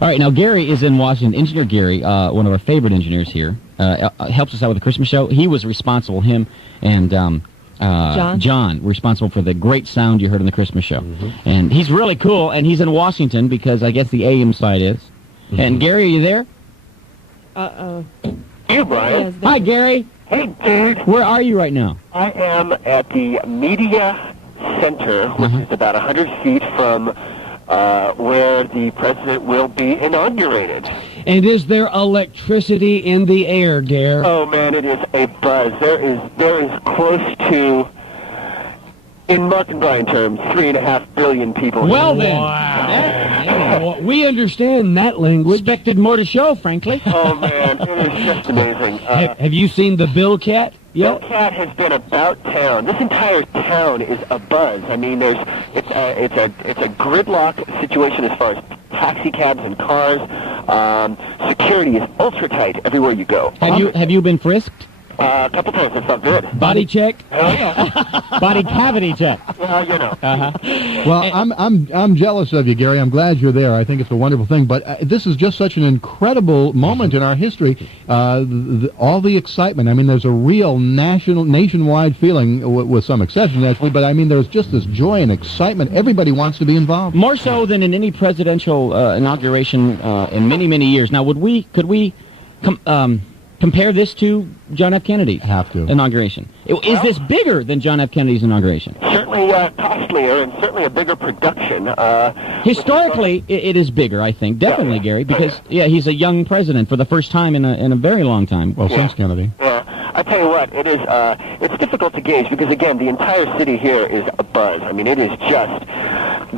All right, now Gary is in Washington. Engineer Gary, one of our favorite engineers here, helps us out with the Christmas show. He was responsible, him and John were responsible for the great sound you heard on the Christmas show. Mm-hmm. And he's really cool, and he's in Washington because I guess the AM side is. Mm-hmm. And Gary, are you there? Hey, Brian. Hi, Gary. Hey, dude. Where are you right now? I am at the Media Center, which is about 100 feet from where the president will be inaugurated. And is there electricity in the air, Gare? Oh, man, it is a buzz. There is close to, in Mark and Brian terms, 3.5 billion people. Well, then. Wow. We understand that language. Expected more to show, frankly. Oh, man, it is just amazing. Have you seen the Bill Cat? Bill Cat has been about town. This entire town is a buzz. I mean, it's a gridlock situation as far as taxi cabs and cars. Security is ultra tight everywhere you go. Have you been frisked? A couple times. It felt good. Body check? Oh, yeah. Body cavity check. Well, you know. Well, I'm jealous of you, Gary. I'm glad you're there. I think it's a wonderful thing. But this is just such an incredible moment in our history. All the excitement. I mean, there's a real nationwide feeling, with some exceptions, actually. But I mean, there's just this joy and excitement. Everybody wants to be involved. More so than in any presidential inauguration in many, many years. Now, could we compare this to John F. Kennedy's inauguration? Is this bigger than John F. Kennedy's inauguration? Certainly costlier and certainly a bigger production. Historically, it is bigger, I think. Definitely, Gary, because, he's a young president for the first time in a very long time. Well, since Kennedy. Yeah. I tell you what, it's difficult to gauge because, again, the entire city here is abuzz. I mean, it is just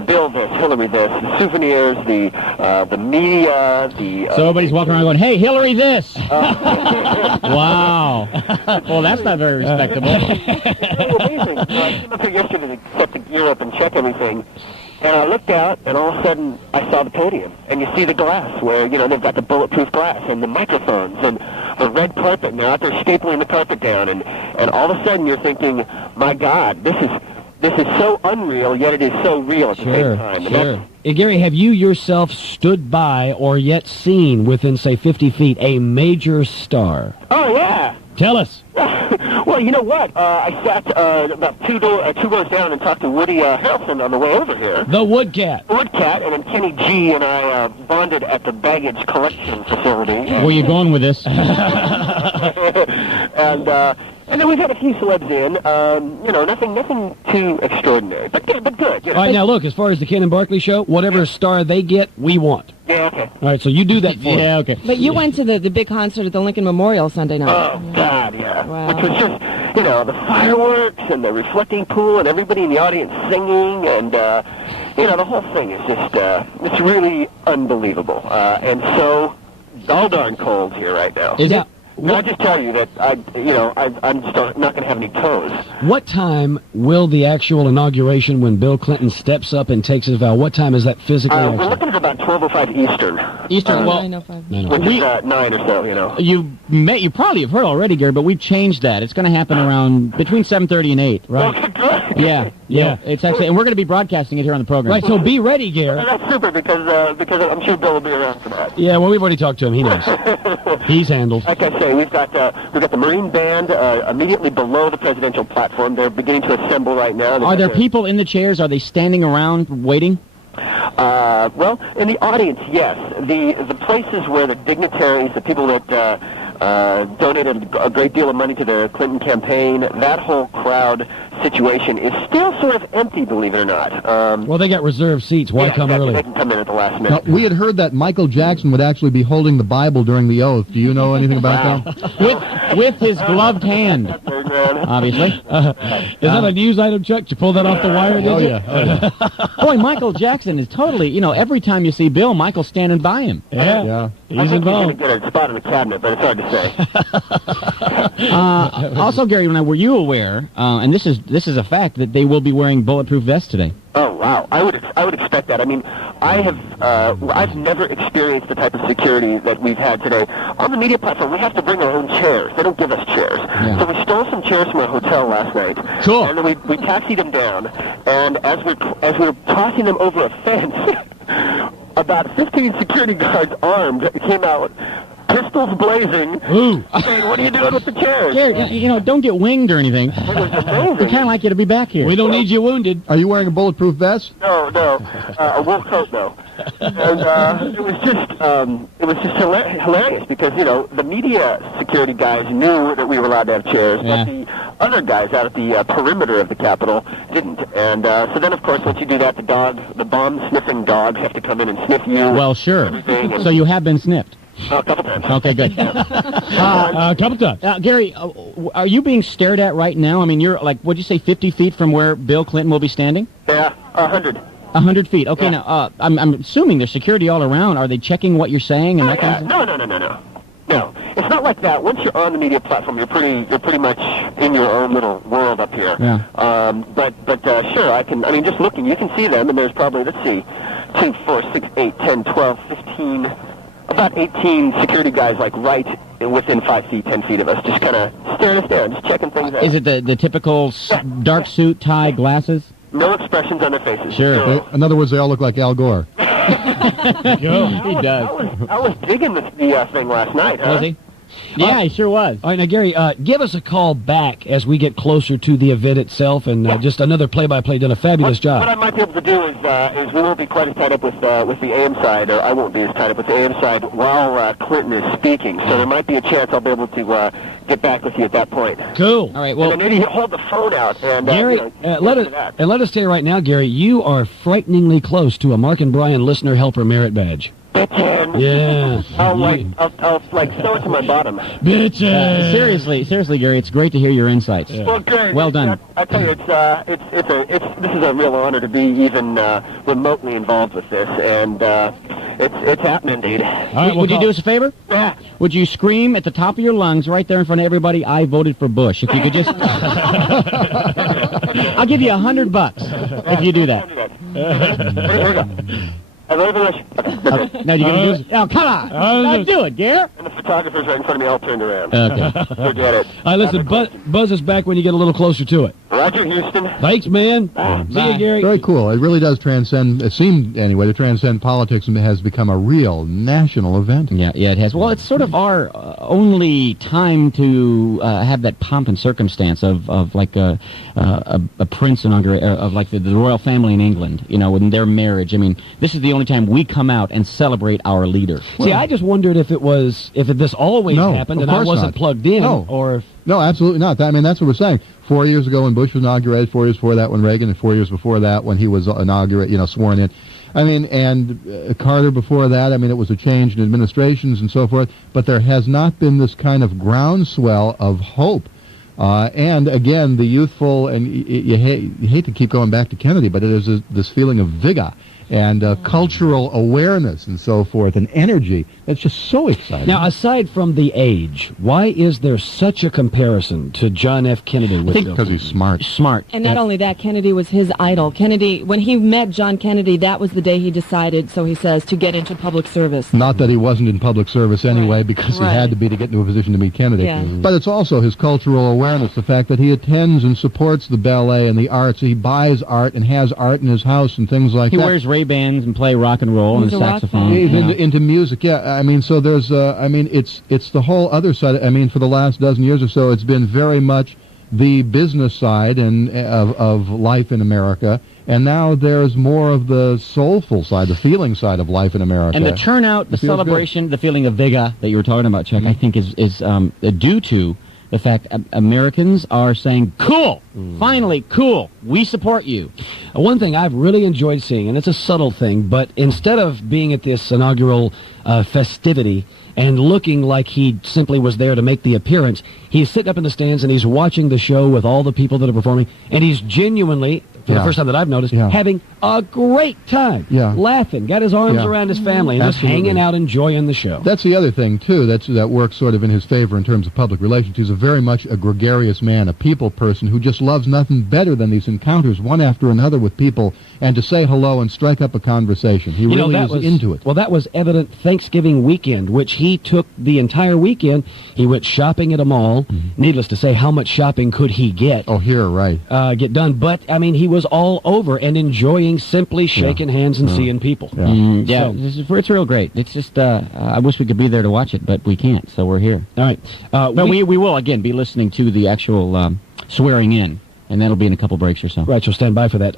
Bill this, Hillary this, the souvenirs, the media, So everybody's walking around going, hey, Hillary this! Wow. Well, that's not very respectable. It's really amazing. I came up here yesterday to set the gear up and check everything. And I looked out, and all of a sudden, I saw the podium. And you see the glass where, they've got the bulletproof glass and the microphones and the red carpet. And they're out there stapling the carpet down. And all of a sudden, you're thinking, my God, this is so unreal, yet it is so real at the same time. Sure. Gary, have you yourself stood by or yet seen within, say, 50 feet a major star? Oh, yeah. Tell us. Well, you know what? I sat about two rows down and talked to Woody Harrelson on the way over here. The Woodcat. Woodcat, and then Kenny G and I bonded at the baggage collection facility. Where are you going with this? And then we've had a few celebs in. Nothing too extraordinary, but good. All right, now look, as far as the Ken and Barkley show, whatever star they get, we want. Yeah, okay. All right, so you do that for us. Yeah, okay. But you went to the big concert at the Lincoln Memorial Sunday night. Oh, God, yeah. Wow. Which was just, the fireworks and the reflecting pool and everybody in the audience singing and, the whole thing is just, it's really unbelievable. And so, all darn cold here right now. Is it? Can I just tell you that I'm just not going to have any toes. What time will the actual inauguration, when Bill Clinton steps up and takes his vow, what time is that physically? We're looking at about 12:05 Eastern. Eastern, well, 9:05. Which is 9 or so, You probably have heard already, Gary, but we've changed that. It's going to happen around between 7:30 and 8. Right. Okay, good. Yeah. It's actually, and we're going to be broadcasting it here on the program. Right, so be ready, Gary. That's super because I'm sure Bill will be around for that. Yeah, well, we've already talked to him. He knows. He's handled. Like I say, we've got the Marine Band immediately below the presidential platform. They're beginning to assemble right now. Are there people in the chairs? Are they standing around waiting? Well, in the audience, yes. The places where the dignitaries, the people that donated a great deal of money to the Clinton campaign, that whole crowd situation is still sort of empty, believe it or not. Well, they got reserved seats. Why come early? They can come in at the last minute. Now, we had heard that Michael Jackson would actually be holding the Bible during the oath. Do you know anything about that? With his gloved hand, obviously. Is that a news item, Chuck? Did you pull that off the wire, did you? Yeah. Boy, Michael Jackson is totally, every time you see Bill, Michael's standing by him. Yeah. I He's think involved. he's going to get a spot in the cabinet, but it's hard to say. Also, Gary, were you aware, and this is a fact, that they will be wearing bulletproof vests today? Oh, wow. I would expect that. I mean, I've never experienced the type of security that we've had today. On the media platform, we have to bring our own chairs. They don't give us chairs. Yeah. So we stole some chairs from a hotel last night. Cool. And then we taxied them down, and as we were tossing them over a fence, about 15 security guards armed came out, pistols blazing, Ooh. saying, "What are you doing with the chairs?" Gary, don't get winged or anything. It was amazing. We kind of like you to be back here. We don't need you wounded. Are you wearing a bulletproof vest? No, a wool coat though. And it was just hilarious because the media security guys knew that we were allowed to have chairs, but the other guys out at the perimeter of the Capitol didn't. And so then, of course, once you do that, the bomb-sniffing dogs have to come in and sniff you. Well, sure. So you have been sniffed. A couple times. Okay, good. A couple times. Gary, are you being stared at right now? I mean, you're like, what'd you say, 50 feet from where Bill Clinton will be standing? Yeah, 100. 100 feet. Okay, Yeah. now, I'm assuming there's security all around. Are they checking what you're saying and that kind of No. No, it's not like that. Once you're on the media platform, you're pretty much in your own little world up here. Yeah. But sure, I mean, just looking, you can see them, and there's probably, let's see, 2, 4, 6, 8, 10, 12, 15, about 18 security guys, like right within 5 feet, 10 feet of us, just kind of staring us down, just checking things out. Is it the typical dark suit, tie, glasses? No expressions on their faces. Sure. In other words, they all look like Al Gore. He does. I was digging the thing last night, huh? Was he? Yeah, he sure was. All right, now, Gary, give us a call back as we get closer to the event itself, and just another play-by-play. Done a fabulous job. What I might be able to do is we won't be quite as tied up with the AM side, or I won't be as tied up with the AM side while Clinton is speaking. So there might be a chance I'll be able to get back with you at that point. Cool. All right, well, And then maybe hold the phone out and Gary, let us tell you right now, Gary, you are frighteningly close to a Mark and Brian Listener Helper Merit Badge. Bitchin'. Yeah. I'll sew it to my bottom. Bitches. seriously, Gary, it's great to hear your insights. Well, good. Well done. I tell you, this is a real honor to be even remotely involved with this, and it's happening, dude. All right, Would you do us a favor? Yeah. Would you scream at the top of your lungs right there in front of everybody, "I voted for Bush"? If you could just... I'll give you $100 if you do that. Here we go. I voted for Bush. No, you're going to do it? Oh, come on. Now do it, Gary. And the photographer's right in front of me, all turned around. Okay. Forget it. All right, listen, buzz us back when you get a little closer to it. Roger, Houston. Thanks, man. See you, Gary. Very cool. It really does transcend, it seemed anyway, to transcend politics and has become a real national event. Yeah, it has. Well, it's sort of our only time to have that pomp and circumstance of like a prince of like the royal family in England, in their marriage. I mean, this is the only time we come out and celebrate our leader. See, I just wondered if this always happened and I wasn't plugged in, or if... No, absolutely not. I mean, that's what we're saying. 4 years ago when Bush was inaugurated, 4 years before that when Reagan, and 4 years before that when he was inaugurated, sworn in. I mean, and Carter before that, I mean, it was a change in administrations and so forth, but there has not been this kind of groundswell of hope. And again, the youthful, and you hate to keep going back to Kennedy, but it is this feeling of vigor and cultural awareness and so forth, and energy. That's just so exciting. Now, aside from the age, why is there such a comparison to John F. Kennedy? Because he's smart. Smart. And not only that, Kennedy was his idol. Kennedy, when he met John Kennedy, that was the day he decided, so he says, to get into public service. Not that he wasn't in public service anyway, because he had to be to get into a position to meet Kennedy. Yeah. But it's also his cultural awareness, the fact that he attends and supports the ballet and the arts. He buys art and has art in his house and things like that. He wears Ray-Bans and play rock and roll He's and a rock saxophone. He's Yeah. into music, yeah. I mean, so there's, it's the whole other side. I mean, for the last dozen years or so, it's been very much the business side of life in America, and now there's more of the soulful side, the feeling side of life in America. And the turnout, the celebration, the feeling of vigor that you were talking about, Chuck, I think is due to the fact Americans are saying, cool, finally, cool, we support you. One thing I've really enjoyed seeing, and it's a subtle thing, but instead of being at this inaugural festivity and looking like he simply was there to make the appearance, he's sitting up in the stands and he's watching the show with all the people that are performing, and he's genuinely, for the first time that I've noticed, having a great time, laughing, got his arms around his family, and just hanging out, enjoying the show. That's the other thing, too, that works sort of in his favor in terms of public relations. He's a very much a gregarious man, a people person who just loves nothing better than these encounters one after another with people and to say hello and strike up a conversation. He really is into it. Well, that was evident Thanksgiving weekend, which he took the entire weekend. He went shopping at a mall. Needless to say, how much shopping could he get? Oh, here, right. Get done. But, I mean, he was all over and enjoying simply shaking hands and seeing people. Yeah, it's real great. It's just, I wish we could be there to watch it, but we can't, so we're here. All right. But we will, again, be listening to the actual swearing in, and that'll be in a couple breaks or so. Right, so stand by for that.